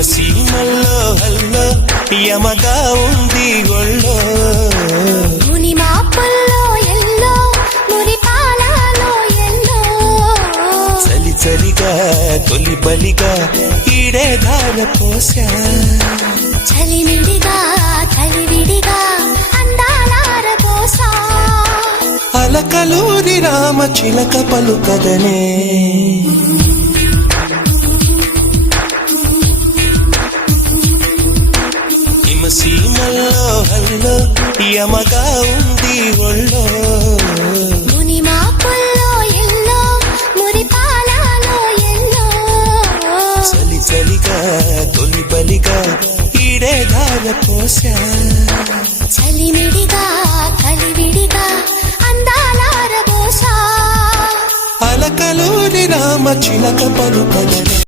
సీమల్లో hello యమగా ఉంది గొళ్ళో ముని మాపుల్లో yellow మురి పాలలో yellow చలి చలిగా తొలి బలిగా ఈడే ధార పోసా చలిమిడిగా కలివిడిగా అందాలార పోసా అలకలూరి రామ చిలక పలుకదనే సీమల్లో హల్లో యమగా ఉంది ఒళ్ళో ముని మాపుల్లో ఎల్లో మురి పాలలో ఎల్లో చలి చలిగా తొలి బలిగా ఈడే ధార పోసా చలిమిడిగా కలివిడిగా అందాలార పోసా అలకలూరి రామ చిలక పలుకదనే